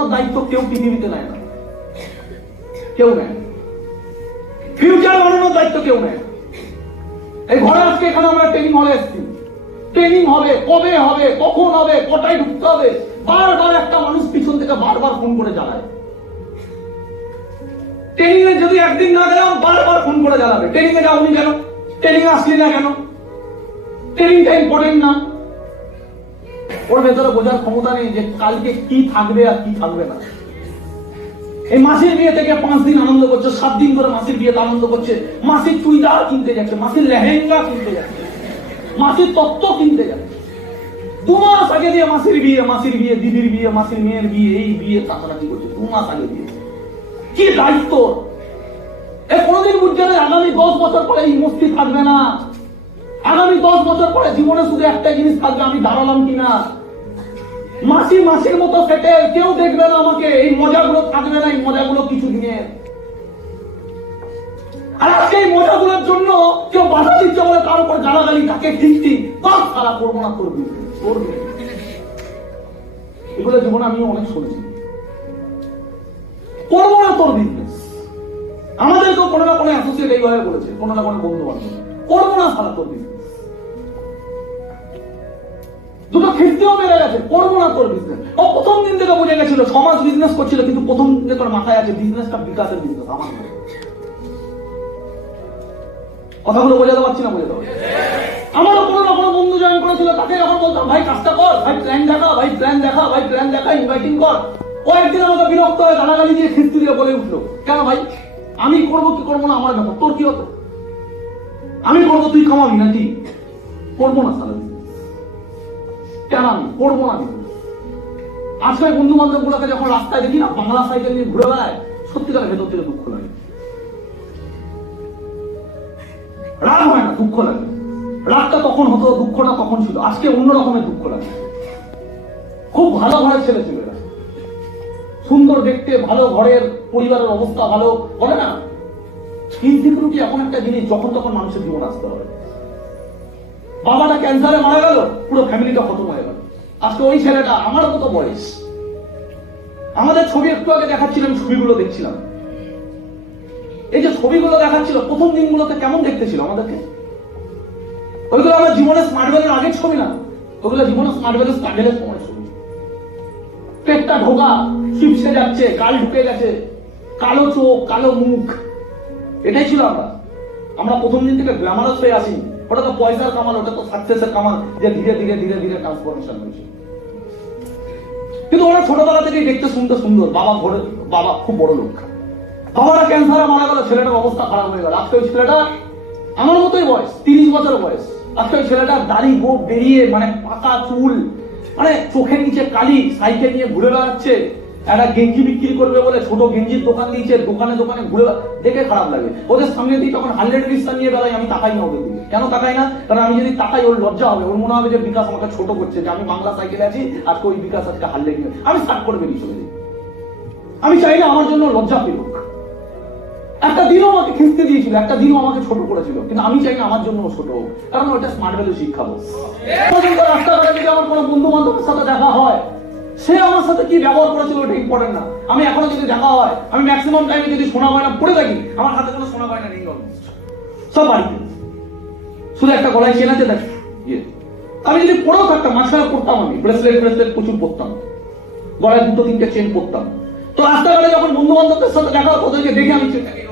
বানানোর দায়িত্ব কেউ পৃথিবীতে নেয় না। কেউ নেয় ফিউচার বানানোর দায়িত্ব কেউ নেয় এই ঘরে আজকে এখানে আমরা ট্রেনিং হলে এসেছি। ট্রেনিং হবে, কবে হবে, কখন হবে, কটায় ঢুকতে হবে? বারবার একটা মানুষ পিছন থেকে বারবার ফোন করে জানায় ট্রেনিং এ যদি একদিন না গেলাম, বারবার ফোন করে জানাবে ট্রেনিং এ যাওনি কেন? ট্রেনিং আসলি না কেন? ট্রেনিংটা ইম্পর্টেন্ট না। ওর ভেতরে বোঝার ক্ষমতা নেই যে কালকে কি থাকবে আর কি থাকবে না। এই মাসির বিয়ে থেকে পাঁচ দিন আনন্দ করছে, সাত দিন ধরে মাসির বিয়েতে আনন্দ করছে। মাসির চুড়িদার কিনতে যাচ্ছে, মাসির লেহেঙ্গা কিনতে যাচ্ছে, মাসির তত্ত্ব কিনতে যাচ্ছে। দু মাস আগে দিয়ে মাসির বিয়ে মাসির বিয়ে, দিদির বিয়ে, মাসির মেয়ের বিয়ে, এই বিয়ে কাছাকাছি করছে, দু মাস আগে দিয়ে। কি দায়িত্ব এ কোনোদিন বুঝছে আগামী দশ বছর পরে এই মস্তি থাকবে না। আগামী দশ বছর পরে জীবনে শুধু একটা জিনিস থাকবে, আমি দাঁড়ালাম কিনা? মাসি মাসির মতো সেটে কেউ দেখবে না আমাকে, এই মজাগুলো থাকবে না, এই মজাগুলো কিছু আর আজকে এই মজাগুলোর জন্য কেউ বাধা দিচ্ছে বলে তার উপর গালাগালি, তাকে করব না, করবে এগুলো জীবনে আমি অনেক শুনেছি। করব না তোর বিজনেস আমাদেরকেও কোনো না কোনো অ্যাসোসিয়েট এইভাবে বলেছে, কোনো না কোনো বন্ধু বান্ধব করব তোর বিজনেস দুটো ক্ষেত্রেও বেড়ে গেছে, করব না তোর বিজনেস ও প্রথম দিন থেকে বুঝে গেছিল, সমাজ বিজনেস করছিল, কিন্তু প্রথম দিন মাথায় আছে বিজনেসটা বিকাশের বিজনেস আমার। কথাগুলো পারছি না আমারও কোনো না কোনো বন্ধু জয়েন করেছিল, তাকে যখন বলতাম, ভাই, কাজটা কর, ভাই প্ল্যান দেখা, ভাই প্ল্যান দেখা, ভাই প্ল্যান দেখা ইনভাইটিং কর। ও একদিন আমাকে বিরক্ত হয়ে গালাগালি দিয়ে খিস্তি দিয়ে বলে উঠল, কেন ভাই, আমি করব কি করব না, আমার ব্যাপার, তোর কি হতো? আমি করব, তুই কামাবি নাকি? করব না সারা কেন আমি? করব না business। আজকে বন্ধু বান্ধব গুলোকে যখন রাস্তায় দেখি না, বাংলা সাইকেল নিয়ে ঘুরে বেড়ায় সত্যিকার ভেতর থেকে দুঃখ লাগে। রাগ হয় না, দুঃখ লাগে। রাগটা তখন হতো, দুঃখটা তখন ছিল। আজকে অন্য রকমের দুঃখ লাগে। খুব ভালো ঘরের ছেলে ছিল সুন্দর দেখতে, ভালো ঘরের পরিবারের অবস্থা ভালো, বলে না? এমন একটা জিনিস যখন তখন মানুষের জীবন আসতে হবে। বাবাটা ক্যান্সারে মারা গেল, পুরো ফ্যামিলিটা খতম হয়ে গেল। আজকে ওই ছেলেটা আমার কত বয়স। আমাদের ছবি একটু আগে দেখাচ্ছিলাম, ছবিগুলো দেখছিলাম। এই যে ছবিগুলো দেখাচ্ছিল, প্রথম দিনগুলোতে কেমন দেখতে ছিল আমাদেরকে? ওইগুলো আমার জীবনে স্মার্ট ভ্যালের আগের ছবি না। ওগুলো জীবনে স্মার্ট স্ট্রাগলের সময় ছবি। পেটটা ঢোকা, চিপসে যাচ্ছে, গাল ঢুকে গেছে। কালো চোখ, কালো মুখ। এটাই ছিল আমরা। আমরা প্রথম দিন থেকে গ্ল্যামারাস হয়ে আসি ওটা তো পয়সার কামাল ওটা তো সাকসেসের কামাল যে ধীরে ধীরে ধীরে ধীরে ট্রান্সফরমেশন হয়েছে। কিন্তু ওরা ছোটবেলা থেকেই দেখতে শুনতে সুন্দর। বাবা ঘরে, বাবা খুব বড় লোক। বাবারা ক্যান্সারে মারা গেল, ছেলেটার অবস্থা খারাপ হয়ে গেল। আজকে ওই ছেলেটা আমার মতোই বয়স, তিরিশ বছর বয়স। আজকে ওই ছেলেটা দাড়ি, গোপ বেরিয়ে মানে পাকা চুল মানে চোখের নিচে কালি সাইকেল নিয়ে ঘুরে বেড়াচ্ছে। একটা গেঞ্জি বিক্রি করবে বলে ছোট গেঞ্জির দোকান দিয়েছে, দোকানে দোকানে ঘুরে দেখে খারাপ লাগে। ওদের সামনে দিয়ে তখন হান্ড্রেড রিক্সা নিয়ে বেড়াই আমি তাকাই না ওদের কেন তাকাই না? কারণ আমি যদি তাকাই, ওর লজ্জা হবে। ওর মনে হবে যে বিকাশ আমাকে ছোট করছে, যে আমি বাংলা সাইকেলে আছি, আজকে ওই বিকাশ আজকে হাল্লেট নিয়ে আমি স্টার্ট করে বেরিয়ে চলে আমি চাই না আমার জন্য লজ্জা পেলুক একটা দিনও আমাকে খিস্তে দিয়েছিল, একটা দিনও আমাকে ছোট করেছিল। কিন্তু আমি চাই না আমার জন্য ছোট হোক। কারণ ওটা স্মার্ট ভ্যালু শিক্ষা হোক। রাস্তাঘাটে যদি আমার কোনো বন্ধু বান্ধবের সাথে দেখা হয় সে আমার সাথে কি ব্যবহার করেছিল ওটা ইম্পর্টেন্ট না। আমি এখনও যদি দেখা হয় আমি ম্যাক্সিমাম টাইমে যদি সোনা গয়না পড়ে থাকি আমার হাতে কোনো সোনা গয়না নেই সব বাড়িতে। শুধু একটা গলায় চেন আছে দেখ। আমি যদি পড়েও থাকতাম মাঝখানে পড়তাম আমি ব্রেসলেট ব্রেসলেট প্রচুর পড়তাম গলায় দুটো তিনটে চেন পড়তাম তো রাস্তাঘাটে যখন বন্ধু বান্ধবদের সাথে দেখা হতো ওদেরকে দেখে আমি চেনটাকে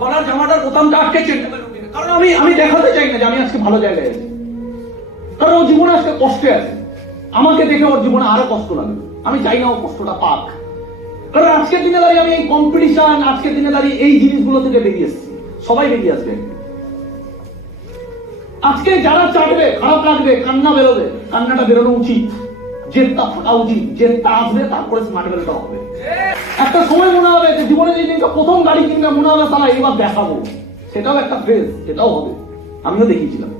গলার জামাটার বোতামটা আটকে চেনটাকে কারণ আমি আমি দেখাতে চাই না যে আমি আজকে ভালো জায়গায় আছি। কারণ ওর জীবনে আজকে কষ্টে আছে। আমাকে দেখে ওর জীবনে আরও কষ্ট লাগবে আমি চাই না ও কষ্টটা পাক। কারণ আজকের দিনে দাঁড়িয়ে আমি এই কম্পিটিশন আজকের দিনে দাঁড়িয়ে এই জিনিসগুলো থেকে বেরিয়ে এসেছি। সবাই বেরিয়ে আসবে। আজকে যারা চাটবে, খারাপ লাগবে, কান্না বেরোবে, কান্নাটা বেরোনো উচিত। জেদটা থাকা উচিত জেদটা আসবে, তারপরে স্মার্ট বেরোটা হবে। একটা সময় মনে হবে যে জীবনে যে দিনটা প্রথম গাড়ি কিনবে মনে হবে তারা এবার দেখাবো। সেটাও একটা ফ্রেজ সেটাও হবে। আমিও দেখিয়েছিলাম।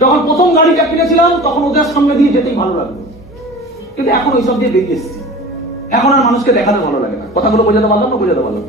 যখন প্রথম গাড়িটা কিনেছিলাম, তখন ওদের সামনে দিয়ে যেতেই ভালো লাগল। কিন্তু এখন ওইসব দিয়ে বেরিয়ে এসেছি। এখন আর মানুষকে দেখাতে ভালো লাগে না। কথাগুলো বোঝাতে পারলাম না, বোঝাতে পারলাম